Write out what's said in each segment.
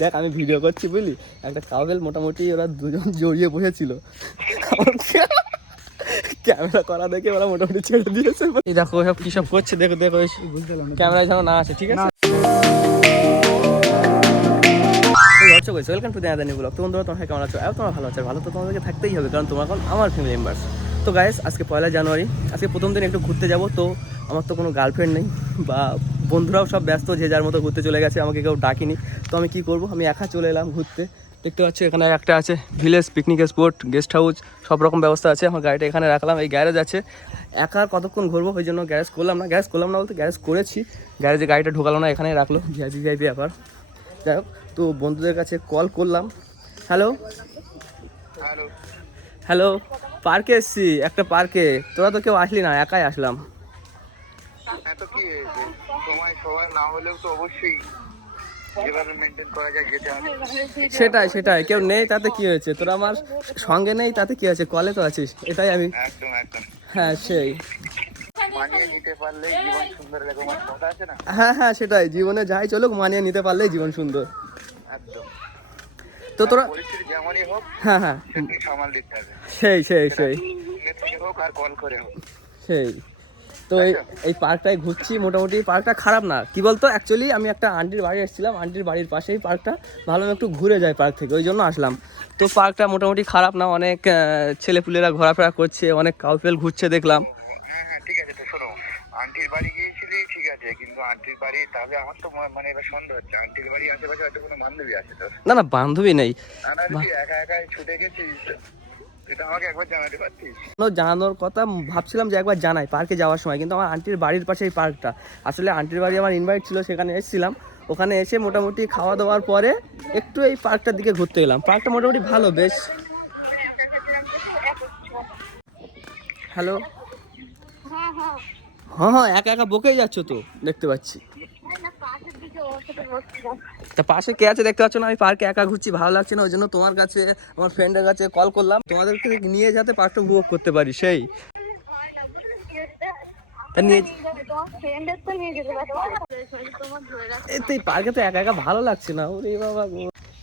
দেখ আমি ভিডিও করছি বুঝলি, একটা কাপল মোটামুটি ওরা দুজন জড়িয়ে বসেছিল, ক্যামেরা করা দেখে ওরা মোটামুটি ছেড়ে দিয়েছে। এই দেখো সব কি সব করছে, দেখো দেখো ক্যামেরায় যেন না আছে, ঠিক আছে। Welcome to the Adani blog. তো বন্ধুরা তোমরা কেমন আছো? তোমরা ভালো আছো, ভালো তো তোমাদেরকে থাকতেই হবে, কারণ তোমরা এখন আমার ফ্যামিলি মেম্বার্স। তো গাইস আজকে 1 জানুয়ারি, আজকে প্রথম দিন একটু ঘুরতে যাব। তো আমার তো কোনো গার্লফ্রেন্ড নেই, বা বন্ধুরাও সব ব্যস্ত, যে যার মতো ঘুরতে চলে গেছে, আমাকে কেউ ডাকিনি। তো আমি কি করব, আমি একা চলে এলাম ঘুরতে। দেখতে পাচ্ছি এখানে একটা আছে village picnic spot, guest house, সব রকম ব্যবস্থা আছে। আমার গাড়িটা এখানে রাখলাম, এই গ্যারেজ আছে। একা কতক্ষণ ঘুরবো, ওই জন্য গ্যারেজ করলাম না বলতে গ্যারেজ করেছি, গ্যারেজে গাড়িটা ঢোকালো না, এখানেই রাখলো, ভিআইপি ব্যাপার। যাই হোক, তো বন্ধুদের কাছে কল করলাম। হ্যালো হ্যালো, পার্কে এসছি, একটা পার্কে। তোরা তো কেউ আসলি না, একাই আসলাম। এত কি হয়েছে, সময় সবাই না হলেও তো অবশ্যই যেভাবে মেনটেন করা যায় যেতে হবে। সেটাই কেউ নেই তাতে কি হয়েছে, তোরা আমার সঙ্গে নেই তাতে কি হয়েছে, কলে তো আছিস, এটাই আমি। একদম হ্যাঁ সেই, মানিয়ে নিতে পারলে জীবন সুন্দর, এরকম একটা কথা আছে না? হ্যাঁ সেটাই, জীবনে যাই চলুক, মানিয়ে নিতে পারলেই জীবন সুন্দর। একদম। তো তোরা পরিস্থিতি যেমনই হোক, হ্যাঁ সেটি সামাল দিতে হবে। সেই থেকে হোক আর কল করে হোক, সেই। তো এই পার্কটায় ঘুরছি, মোটামুটি পার্কটা খারাপ না। কি বলতো, অ্যাকচুয়ালি আমি একটা আন্টির বাড়ি এসেছিলাম, আন্টির বাড়ির পাশেই পার্কটা, ভাবলাম একটু ঘুরে যাই পার্ক থেকে, ওই জন্য আসলাম। তো পার্কটা মোটামুটি খারাপ না, অনেক ছেলেপুলেরা ঘোরাফেরা করছে, অনেক কাউপেল ঘুরছে দেখলাম। হ্যাঁ ঠিক আছে। তো শোনো, আন্টির বাড়ি গিয়েছিলি ঠিক আছে, কিন্তু আন্টির বাড়ি তাহলে আমার তো মানে এবার সন্দেহ হচ্ছে, আন্টির বাড়ি আশেপাশে হয়তো কোনো বান্ধবী আছে তোর? না বান্ধবী নেই। তুই একা একাই ছুটে গেছিস, এটা আমাকে একবার জানাতে পারতিস। জানানোর কথা ভাবছিলাম যে একবার জানাই পার্কে যাওয়ার সময়, কিন্তু আমার আন্টির বাড়ির পাশে এই পার্কটা, আসলে আন্টির বাড়ি আমার ইনভাইট ছিল, সেখানে এসেছিলাম। ওখানে এসে মোটামুটি খাওয়া দাওয়ার পরে একটু এই পার্কটার দিকে ঘুরতে গেলাম। পার্কটা মোটামুটি ভালো, বেশ। হ্যালো, হ্যাঁ একা একা বকেই যাচ্ছ তো, দেখতে পাচ্ছি। তা পাশে কে আছে দেখতে পাচ্ছ না? আমি পার্কে একা ঘুরছি, ভালো লাগছে না, ওই জন্য তোমার কাছে, আমার ফ্রেন্ডের কাছে কল করলাম, তোমাদেরকে নিয়ে যাতে পার্কটা উপভোগ করতে পারি। সেই এই পার্কে তো একা একা ভালো লাগছে না, ওরে বাবা গো।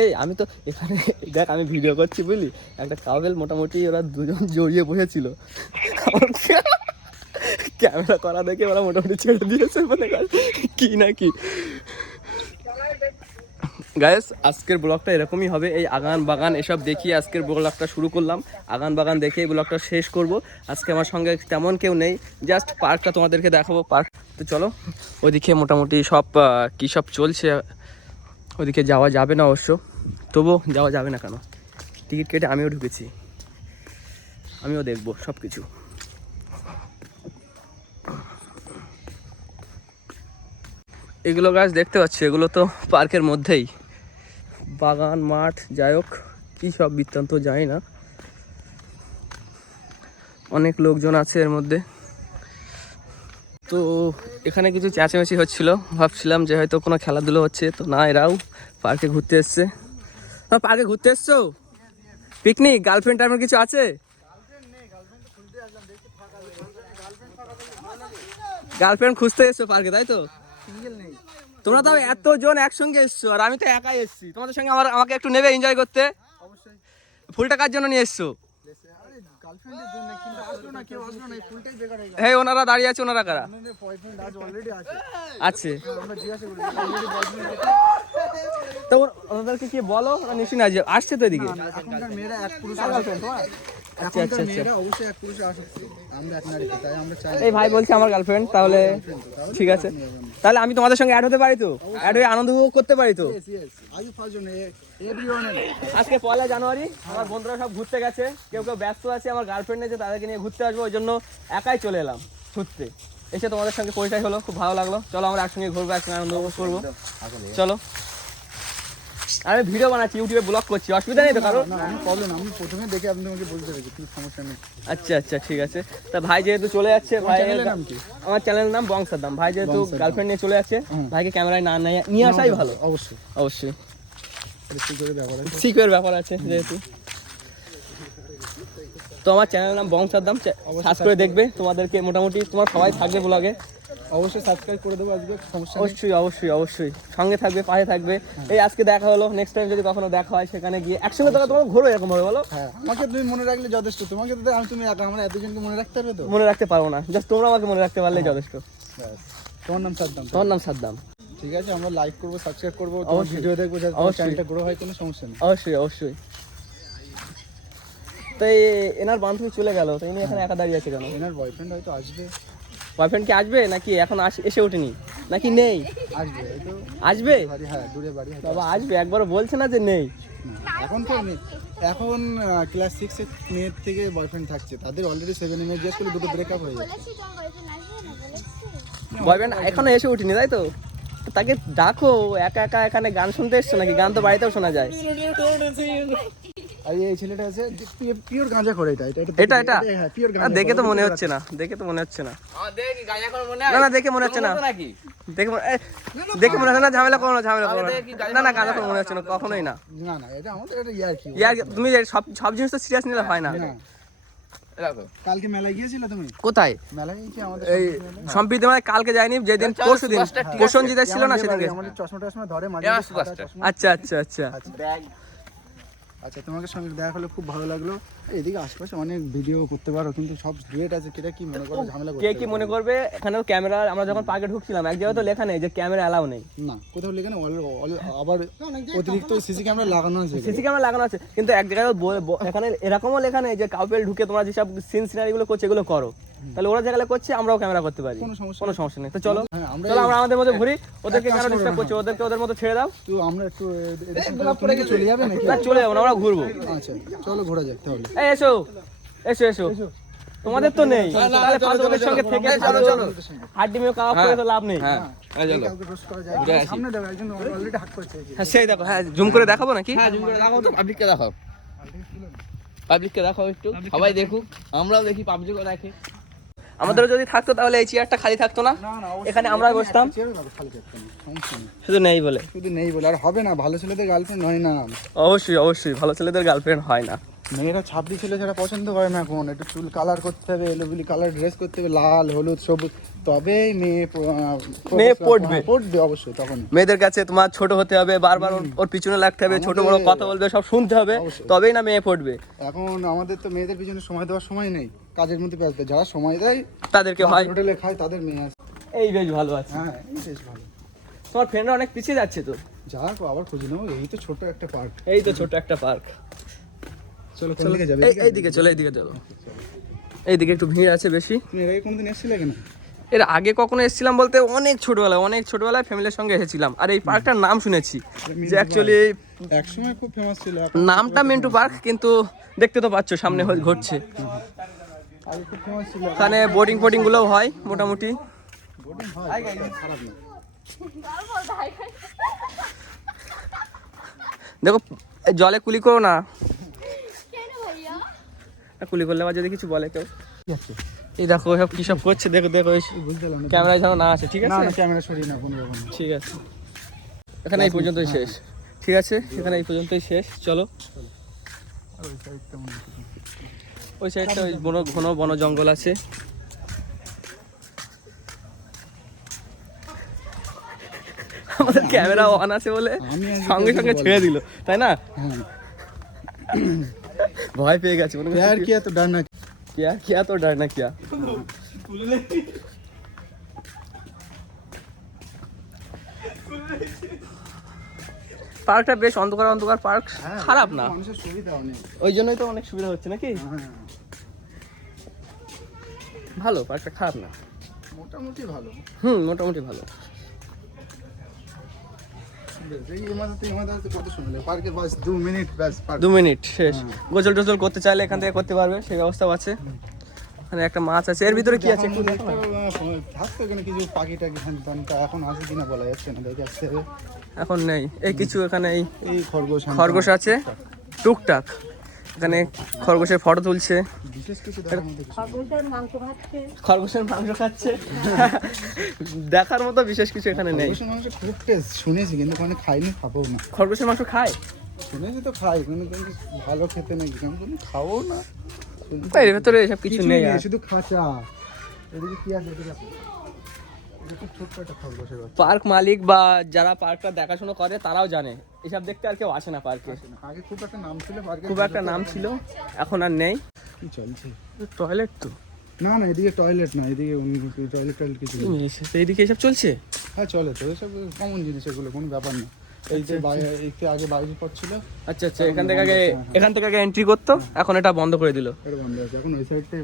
এই আমি তো এখানে দেখ আমি ভিডিও করছি বুঝলি, একটা কাপল মোটামুটি ওরা দুজন জড়িয়ে বসেছিল, ক্যামেরা করা দেখে ওরা মোটামুটি ছেড়ে দিয়েছে, মানে কি না কি। গাইস আজকের ব্লগটা এরকমই হবে, এই আগান বাগান এসব দেখিয়ে আজকের ব্লগটা শুরু করলাম। আগান বাগান দেখে এই ব্লগটা শেষ করব। আজকে আমার সঙ্গে তেমন কেউ নেই, জাস্ট পার্কটা তোমাদেরকে দেখাবো। পার্ক তো চলো, ওইদিকে মোটামুটি সব কী সব চলছে, ওইদিকে যাওয়া যাবে না অবশ্য, তবুও যাওয়া যাবে না কেন, টিকিট কেটে আমিও ঢুকেছি, আমিও দেখবো সব কিছু। এগুলো গাছ দেখতে পাচ্ছি, এগুলো তো পার্কের মধ্যেই, বাগান মাঠ, যাই হোক কী সব বৃত্তান্ত জানি না। অনেক লোকজন আছে এর মধ্যে। তো এখানে কিছু চেঁচামেচি হচ্ছিল, ভাবছিলাম যে হয়তো কোনো খেলাধুলো হচ্ছে, তো না, এরাও পার্কে ঘুরতে এসছে। পার্কে ঘুরতে এসছো, পিকনিক, গার্লফ্রেন্ড টাইপের কিছু আছে? গার্লফ্রেন্ড খুঁজতে এসছো পার্কে, তাই তো? তোমরা তো এতজন একসঙ্গে এসছো, আর আমি তো একাই এসছি, তোমাদের সঙ্গে আমাকে একটু নেবে এনজয় করতে? ফুল টাকার জন্য নিয়ে এসছো? হ্যাঁ ওনারা দাঁড়িয়ে আছে, ওনারা কারা আছে? তো ওনাদেরকে কি বলো, ওরা নিশ্চয়ই না আসছে তো এদিকে। আচ্ছা এই ভাই বলছে আমার গার্লফ্রেন্ড, তাহলে ঠিক আছে, তাহলে আমি তোমাদের সঙ্গে অ্যাড হতে পারি তো, অ্যাড হয়ে আনন্দ উপভোগ করতে পারি তো। আজকে 1 জানুয়ারি, আমার বন্ধুরা সব ঘুরতে গেছে, কেউ ব্যস্ত আছে, আমার গার্লফ্রেন্ড নেই, তাদেরকে নিয়ে ঘুরতে আসবো, ওই জন্য একাই চলে এলাম ঘুরতে। এসে তোমাদের সঙ্গে পরিচয় হলো, খুব ভালো লাগলো। চলো আমরা একসঙ্গে ঘুরবো, একসঙ্গে আনন্দ উপভোগ করবো, চলো। আমি ভিডিও বানাচ্ছি, ইউটিউবে ব্লগ করছি, অসুবিধা নেই তো কারো? আমি প্রথমে দেখে আপনি আমাকে বলতে পেরেছি, কোনো সমস্যা নেই। আচ্ছা ঠিক আছে। তা ভাই যেহেতু চলে যাচ্ছে, ভাই নাম কি? আমার চ্যানেলের নাম বংশাদাম। ভাই যেহেতু গার্লফ্রেন্ড নিয়ে চলে যাচ্ছে, ভাইকে ক্যামেরায় না নিয়ে আসাই ভালো। অবশ্যই সিকিউর ব্যাপার আছে যেহেতু। তো আমার চ্যানেলের নাম বংশাদাম, সার্চ করে দেখবে, তোমাদেরকে মোটামুটি তোমার সবাই থাকবে ব্লগে, অবশ্যই সাবস্ক্রাইব করে দেবো আজকে, সমস্যা নেই। অবশ্যই অবশ্যই অবশ্যই সঙ্গে থাকবে, পাশে থাকবে। এই আজকে দেখা হলো, নেক্সট টাইম যদি কখনো দেখা হয় সেখানে গিয়ে একসঙ্গে তোমরা ঘোরো এরকম ভাবে, বলো। হ্যাঁ, আমাকে তুমি মনে রাখলে যথেষ্ট। তোমাকে তো আমি তুমি একা, আমরা এতজনকে মনে রাখতে পারবে তো? মনে রাখতে পারবো না, জাস্ট তোমরা আমাকে মনে রাখতে পারলেই যথেষ্ট। ব্যাস। তোমার নাম সাদ্দাম? তোমার নাম সাদ্দাম। ঠিক আছে, আমরা লাইক করবো, সাবস্ক্রাইব করবো, তোমার অবশ্যই। ভিডিও দেখবো, যাতে অবশ্যই। চ্যানেলটা গ্রো হয়, কোনো সমস্যা নেই। অবশ্যই অবশ্যই। তাই এনার বান্ধবী চলে গেল, তো ইনি এখানে একা দাঁড়িয়ে আছে কেন? এনার বয়ফ্রেন্ড হয়তো আসবে। বয়ফ্রেন্ড কি আসবে নাকি এখন এসে ওঠেনি নাকি নেই? আসবে হয়তো, আসবে বাড়ি, হ্যাঁ দূরে বাড়ি হয়তো। বাবা, আসবে, একবারও বলছে না যে নেই। না, এখন তো নেই। এখন ক্লাস 6 এর মেয়ের থেকে বয়ফ্রেন্ড থাকছে, তাদের অলরেডি 7 এর জিজ্ঞেস করলে দুটো ব্রেকআপ হয়ে গেছে। বয়ফ্রেন্ড এখনো এসে উঠিনি, তাই তো? তো তাকে ডাকো, একা একা এখানে গান শুনতে এসছো নাকি? গান তো বাড়িতেও শোনা যায়। আর এই ছেলেটা আছে পিওর গাঁজা করে, এটা হ্যাঁ পিওর গাঁজা। দেখে তো মনে হচ্ছে না, দেখে তো মনে হচ্ছে না। না না, দেখে মনে হচ্ছে না, দেখে মনে হচ্ছে না। ঝামেলা করো না, ঝামেলা করো না। না গাঁজা করে মনে হচ্ছে না, কখনোই না। না না, এটা আমাদের একটা ইয়ার কি। তুমি সব জিনিস তো সিরিয়াস নিলে হয় না। কালকে মেলায় গিয়েছিলে তুমি? কোথায়? মেলায় গিয়েছি আমাদের এই সম্প্রীতি মানে কালকে যাইনি, যেদিন পরশুদিন প্রসঞ্জিতা ছিল না সেদিন গেছি। আমাদের চশমা টশমা ধরে মাঝে আচ্ছা আচ্ছা আচ্ছা। আচ্ছা, তোমাকে সঙ্গে দেখা হলো, খুব ভালো লাগলো। এদিকে আশপাশে অনেক ভিডিও করতে পারো, কিন্তু সব গেট আছে, কেটা কি মনে করো ঝামেলা করতে কে কি মনে করবে? এখানেও ক্যামেরা, আমরা যখন পার্কে ঢুকছিলাম এক জায়গায় তো লেখা নেই যে ক্যামেরা অ্যালাউ নেই। না, কোথাও লেখা নেই। আবার অতিরিক্ত সিসি ক্যামেরা লাগানো আছে। সিসি ক্যামেরা লাগানো আছে, কিন্তু এক জায়গায় এখানে এরকমও লেখা নেই যে কাউপেল ঢুকে তোমরা যেসব সিন সিনারি গুলো করছে এগুলো করো। তাহলে ওরা যেগুলো করছে আমরাও ক্যামেরা করতে পারি, কোনো সমস্যা নেই। তো চলো চলো, আমরা আমাদের মধ্যে ঘুরি, ওদেরকে কেন ডিস্টার্ব করছো? ওদেরকে ওদের মতো ছেড়ে দাও। তো আমরা একটু চলে যাবে নাকি? না, চলে যাবো না, আমরা ঘুরবো। আচ্ছা, চলো ঘোরা যাক তাহলে। এই এসো এসো এসো, তোমাদের তো নেই, তাহলে পাঁচ ওদের সঙ্গে থেকে হাড্ডি মেয়ে কাবাব করে তো লাভ নেই। কাউকে রোস্ট করা যায়? সামনে দেখো, একজন অলরেডি হাক করছে। হ্যাঁ সেই দেখো, হ্যাঁ জুম করে দেখাবো নাকি? হ্যাঁ জুম করে দেখাও তো, পাবলিককে দেখাও, পাবলিককে দেখাও একটু, সবাই দেখুক, আমরাও দেখি, পাবলিকও দেখে। আমাদেরও যদি থাকতো তাহলে এই চেয়ারটা খালি থাকতো না, এখানে আমরা বসতাম, শুধু নেই বলে। শুধু নেই বলে আর হবে না, ভালো ছেলেদের গার্লফ্রেন্ড হয় না। অবশ্যই অবশ্যই, ভালো ছেলেদের গার্লফ্রেন্ড হয় না। মেয়েরা ছাপড়ি ছেলে ছাড়া পছন্দ করে না। এখন একটু চুল কালার করতে হবে, এলোবিলি কালার ড্রেস করতে হবে, লাল হলুদ সবুজ, তবেই মেয়ে পড়বে অবশ্যই। তখন মেয়েদের কাছে তোমার ছোট হতে হবে, বারবার ওর পিছনে লাগতে হবে, ছোট বড় কথা বলবে, সব শুনতে হবে, তবেই না মেয়ে পড়বে। এখন আমাদের তো মেয়েদের পিছনে সময় দেওয়ার সময় নেই, কাজের মধ্যে ব্যস্ত। যারা সময় দেয় তাদেরকে হয়, হোটেলে খায়, তাদের মেয়ে আছে। এই বেশ ভালো আছে। হ্যাঁ, বেশ ভালো। তোমার ফ্রেন্ডরা অনেক পিছিয়ে যাচ্ছে তো। যাক, আবার খুঁজে নেবো। এই তো ছোট একটা পার্ক, এই তো ছোট একটা পার্ক। চলো কোন দিকে যাবে? এইদিকে চলো, এইদিকে চলো, এইদিকে একটু ভিড় আছে বেশি। তুমি এর আগে কোনোদিন এসেছিলে কেন? এর আগে কখনো এসেছিলাম বলতে অনেক ছোটবেলায় ফ্যামিলির সঙ্গে এসেছিলাম। আর এই পার্কটার নাম শুনেছি যে অ্যাকচুয়ালি একসময় খুব ফেমাস ছিল। নামটা মিন্টু পার্ক, কিন্তু দেখতে তো পাচ্ছ সামনে ঘটছে। আগে খুব ফেমাস ছিল। এখানে বোটিং ফোটিং গুলোও হয় মোটামুটি। খারাপ না। দেখো জলে কুলি করো না, কুলি করলে আবার যদি কিছু বলে কেউ। এই দেখো সব কি সব করছে, দেখো দেখো, বুঝতে পারলাম না। ক্যামেরায় যেন না আসে, ঠিক না আছে? না, ক্যামেরা সরিয়ে না, কোনো ব্যাপার না। ঠিক আছে, এখানে এই পর্যন্তই শেষ। ঠিক আছে, এখানে এই পর্যন্তই শেষ। চলো আর ওই সাইডটা মনে হচ্ছে। ওই সাইডটা ওই ঘন বন জঙ্গল আছে। আমাদের ক্যামেরা অন আছে বলে সঙ্গে সঙ্গে ছেড়ে দিল, তাই না? হ্যাঁ, ভয় পেয়ে গেছে মনে प्यार किया तो डरना। কিয়া কিয়া তো ডর না কিয়া। পার্কটা বেশ অন্ধকার অন্ধকার পার্ক, খারাপ না, মানুষের সুবিধা অনেক। ওই জন্যই তো অনেক সুবিধা হচ্ছে নাকি। হ্যাঁ, ভালো পার্কটা, খারাপ না। মোটামুটি ভালো। মোটামুটি ভালো। এই মাথাতে কত সময় লাগে? পার্কের বাস 2 মিনিট, ব্যাস পার্ক। 2 মিনিট শেষ। গোসল টোসল করতে চাইলে এখান থেকে করতে পারবে, সেই ব্যবস্থাও আছে। এখানে একটা মাছ আছে, এর ভিতরে কি আছে একটু দেখো না। থাকতো এখানে কিছু পাখি টাকি হ্যান্ডটা, এখন আছে কিনা বলা যাচ্ছে না, দেখে আসতে হবে। এখন নেই। এই কিছু এখানে এই খরগোশ আছে টুকটাক, এখানে খরগোশের ফটো তুলছে, বিশেষ কিছু দেখার মধ্যে কিছু নেই। খরগোশের মাংস খাচ্ছে। দেখার মতো বিশেষ কিছু এখানে নেই। খরগোশের মাংস খুব টেস্ট শুনেছি, কিন্তু ওখানে খাইনি, খাবো না। খরগোশের মাংস খায়, শুনেছি তো খাই, কিন্তু ভালো খেতে নেই, কিন্তু খাবো না। এর ভেতরে এসব কিছু নেই আর। শুধু খাঁচা। এদিকে কি আছে দেখো, খুব ছোট্ট একটা খরগোশের বাচ্চা। পার্ক মালিক বা যারা পার্কটা দেখাশোনা করে তারাও জানে এসব দেখতে আর কেউ আসে না পার্কে। আগে খুব একটা নাম ছিল পার্কে, খুব একটা নাম ছিল, এখন আর নেই। কি চলছে? টয়লেট তো না না, এদিকে টয়লেট না, এদিকে টয়লেট কিছু নেই। এইদিকে এসব চলছে। হ্যাঁ চলে তো, এসব কমন জিনিস, এগুলো কোনো ব্যাপার না। এই যে একটু আগে বাইরে পথ ছিল। আচ্ছা আচ্ছা, এখান থেকে আগে এন্ট্রি করতো, এখন এটা বন্ধ করে দিল। এটা বন্ধ আছে, এখন ওই সাইডটাই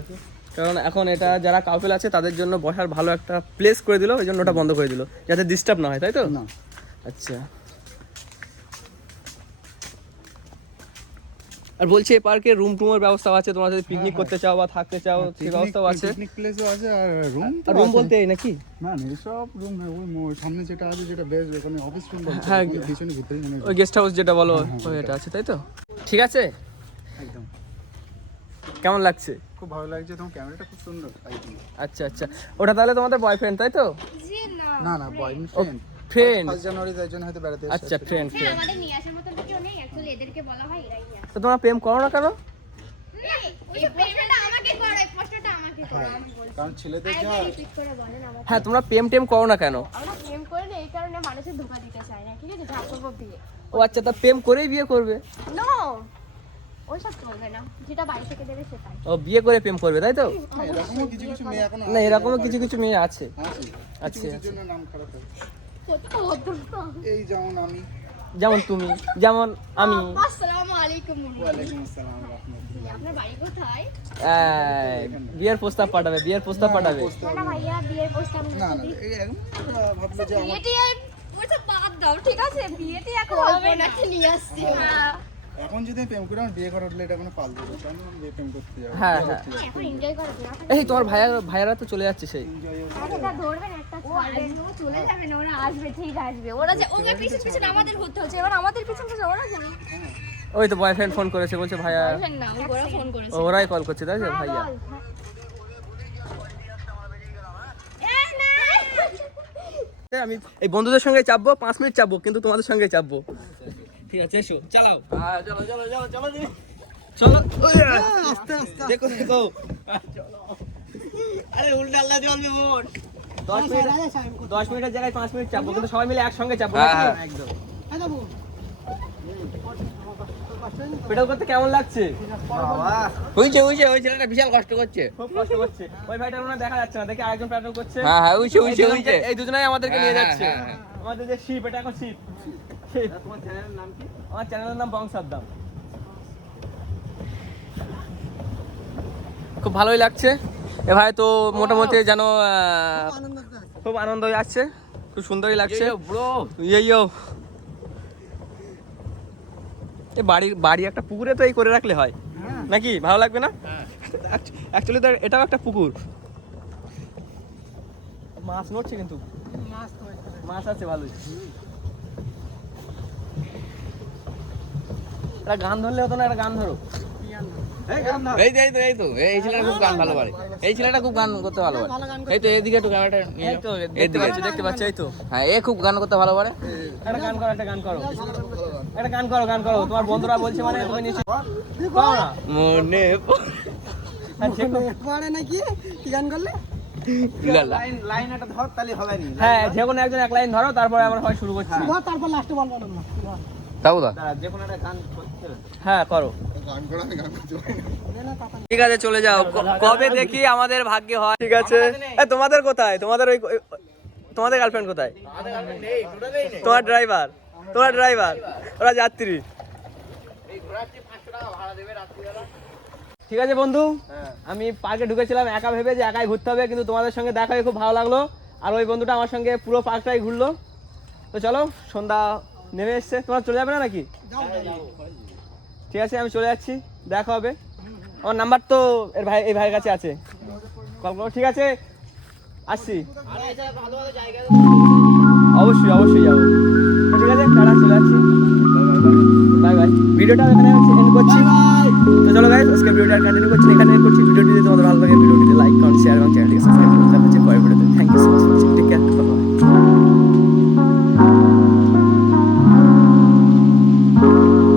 আছে। কারণ এখন এটা যারা কাপল আছে তাদের জন্য বসার ভালো একটা প্লেস করে দিল, এই জন্য ওটা বন্ধ করে দিল যাতে ডিস্টার্ব না হয়, তাই তো? না আচ্ছা। আর বলছি এই পার্কে রুম টুমের ব্যবস্থা আছে, তোমরা যদি পিকনিক করতে চাও বা থাকতে চাও সেই ব্যবস্থাও আছে। পিকনিক প্লেসও আছে, আর রুম রুম বলতে এই নাকি? না না, সব রুম ওই সামনে যেটা আছে, যেটা বেশ ওখানে অফিস রুম বলতে, হ্যাঁ, পিছনে ঘুরতেই মনে হয়। ওই গেস্ট হাউস যেটা বলো, ওই এটা আছে, তাই তো? ঠিক আছে, একদম কেমন লাগছে? খুব ভালো লাগছে, তোমার ক্যামেরাটা খুব সুন্দর। আচ্ছা আচ্ছা, ওটা তাহলে তোমাদের বয়ফ্রেন্ড, তাই তো? না না, বয়ফ্রেন্ড, ফ্রেন্ড। 1 জানুয়ারি তার জন্য হয়তো বেড়াতে এসেছে। আচ্ছা, ফ্রেন্ড হ্যাঁ, ফ্রেন্ড। আমাদের নিয়ে আসার মতো কেউ নেই, অ্যাকচুয়ালি এদেরকে বলা হয় এরাই নিয়ে আসে। তো তোমরা প্রেম করো না কেন? এই প্রশ্নটা আমাকে করো, এই প্রশ্নটা আমাকে করো, আমি বলছি। কারণ ছেলেদের যা আরেকবার রিপিট করে বলেন আমাকে। হ্যাঁ, তোমরা প্রেম টেম করো না কেন? আমরা প্রেম করে না এই কারণে মানুষের ধোঁকা দিতে চাই না, ঠিক আছে? যা করবো বিয়ে। ও আচ্ছা, তা প্রেম করেই বিয়ে করবে? নো, ওইসব চলবে না, যেটা বাড়ি থেকে দেবে সেটাই। ও বিয়ে করে প্রেম করবে, তাই তো? এরকমও কিছু কিছু মেয়ে এখন না, এরকমও কিছু কিছু মেয়ে আছে। আছে, আচ্ছা, কিছু কিছুর জন্য নাম খারাপ হয়। কত অদ্ভুত। এই যেমন আমি। যেমন তুমি, যেমন আমি। আসসালামু আলাইকুম। ওয়ালাইকুম আসসালাম ওয়া রাহমাতুল্লাহ। আপনার বাড়ি কোথায়? বিয়ের প্রস্তাব পাঠাবে, বিয়ের প্রস্তাব পাঠাবে। না ভাইয়া, বিয়ের প্রস্তাব না না, এই এখন ভাবলে যে আমার বিয়েটি ওইটা বাদ দাও, ঠিক আছে? বিয়েটি এখন হবে না, নিয়ে আসছি। হ্যাঁ, এখন যদি আমি প্রেম করি, আমার বিয়ে করা উঠলে এটা কোনো ফালতু কথা, আমি বিয়ে প্রেম করতে যাবো। হ্যাঁ হ্যাঁ, এখন এনজয় করো। এই তোমার ভাইয়ারা তো চলে যাচ্ছে সেই। একটা ধরবেন, একটা ছাড়বেন। ও চলে যাবে না, ওরা আসবে, ঠিক আসবে। ওরা যে ওদের পিছন পিছন আমাদের ঘুরতে হচ্ছে, এবার আমাদের পিছন পিছন ওরা যাবে। ওই তো বয়ফ্রেন্ড ফোন করেছে, বলছে ভাইয়া। বলবেন না, ওরা ফোন করেছে। ওরাই কল করছে, তাই তো? ভাইয়া আমি এই বন্ধুদের সঙ্গে চাপবো, 5 মিনিট চাপবো, কিন্তু তোমাদের সঙ্গে চাপবো। ঠিক আছে, এসো, চালাও। চলো চলো চলো চলো দিদি, চলো। আস্তে আস্তে দেখো দেখো, আরে উল্টা আল্লাহ চলবে মোট। 10 মিনিটের জায়গায় 5 মিনিট চাপবো, কিন্তু সবাই মিলে একসঙ্গে চাপবো। একদম পেডাল করতে কেমন লাগছে? হইছে হইছে, ওই ছেলেটা বিশাল কষ্ট করছে। খুব কষ্ট করছে। ওই ভাইটার মনে হয় দেখা যাচ্ছে না, দেখি আরেকজন প্যাডেল করছে। হ্যাঁ হ্যাঁ, হইছে হইছে হইছে। এই দুজনেই আমাদেরকে নিয়ে হ্যাঁ, যাচ্ছে। হ্যাঁ, হ্যাঁ। আমাদের যে শিপ, এটা এখন শিপ। তোমার চ্যানেলের নাম কি? আমার চ্যানেলের নাম বংশাদ্দাম। খুব ভালোই লাগছে। এ ভাই তো মোটামুটি যেন খুব আনন্দ আসছে, খুব সুন্দরই লাগছে। ব্রো, ইয়ো এ বাড়ি একটা পুকুরে তো এই করে রাখলে হয় নাকি? ভালো লাগবে না? অ্যাকচুয়ালি তো এটাও একটা পুকুর। মাছ নড়ছে, কিন্তু মাছ আছে ভালোই। এটা গান ধরলে হতো না, এটা গান ধরো। এই তো এই তো এই তো, এই ছেলেটা খুব গান ভালো পারে। এই ছেলেটা খুব গান করতে ভালো পারে। এই তো এদিকে একটু ক্যামেরাটা নিয়ে এই তো যাও। দেখতে পাচ্ছি, এই তো। হ্যাঁ, এ খুব গান করতে ভালো পারে। একটা গান করো, একটা গান করো, একটা গান করো, গান করো। তোমার বন্ধুরা বলছে মানে তুমি নিশ্চয়ই পাও না। মনে পড়ে নাকি কি গান করলে? লাইন একটা ধর, তাহলে হবে না। হ্যাঁ, যে কোনো একজন এক লাইন ধরো, তারপরে আমরা হয় শুরু করছি। তারপর লাস্টে বলবো না। তাও দা যে কোনো একটা গান করতে হবে। হ্যাঁ, করো। গান করা, আমি গান করতে পারি না। ঠিক আছে, চলে যাও। কবে দেখি আমাদের ভাগ্যে হয়। ঠিক আছে, তোমাদের কোথায়? তোমাদের তোমাদের গার্লফ্রেন্ড কোথায়? তোমার ড্রাইভার ওরা যাত্রী। ঠিক আছে বন্ধু, আমি পার্কে ঢুকেছিলাম একা ভেবে যে একাই ঘুরতে হবে, কিন্তু তোমাদের সঙ্গে দেখা হয়ে খুব ভালো লাগলো। আর ওই বন্ধুটা আমার সঙ্গে পুরো পার্কটাই ঘুরলো। তো চলো, সন্ধ্যা নেমে এসছে, তোমরা চলে যাবে না নাকি? ঠিক আছে, আমি চলে যাচ্ছি, দেখা হবে। আমার নাম্বার তো এই ভাইয়ের কাছে আছে, কল করো। ঠিক আছে, আসছি। অবশ্যই যাবো। ঠিক আছে, টাটা, চলে যাচ্ছি। Bye bye. ভিডিওটা এখানে এন্ড করছি। তো চলো গাইস, আজকে ভিডিওটা কন্টিনিউ করছি, এখানে এন্ড করছি। ভিডিওটি যদি তোমাদের ভালো লাগে, ভিডিওটিতে লাইক, কমেন্ট, শেয়ার এবং চ্যানেলটিকে সাবস্ক্রাইব করতে হবে। পরের ভিডিওতে থ্যাংক ইউ সো মাচ।